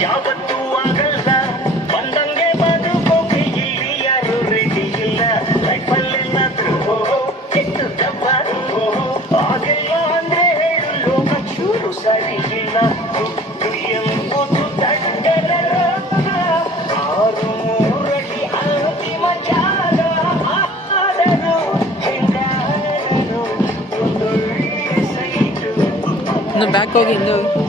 ಯಾವತ್ತೂ ಆಗಲ್ಲ ಬಂದಂಗೆ ಬದುಕೋಕೆ ಇಲ್ಲಿ ಯಾರು ರೆಡಿ ಇಲ್ಲ ಲೈಫಲ್ಲೇನಾದ್ರೂ ಕೆಟ್ಟು ದಬ್ಬ ಆಗಿಲ್ಲ ಅಂದ್ರೆ ಹೇಳು ಲೋಕ ಚೂರು ಸರಿ ಇಲ್ಲ ದುಡ್ಡು ಎಂಬುದು ದಂಡನ ರೋಗ ಆರು ಮೂರಡಿ ಅಂತಿಮ ಜಾಗ ಆದರೂ ಹೆಂಗಾದರೂ ಒಂದೊಳ್ಳೆ ಸೈಟು ಇನ್ನು ಬ್ಯಾಕ್ ಹೋಗಿ ಹಿಂದೆ ಹೋಗಿ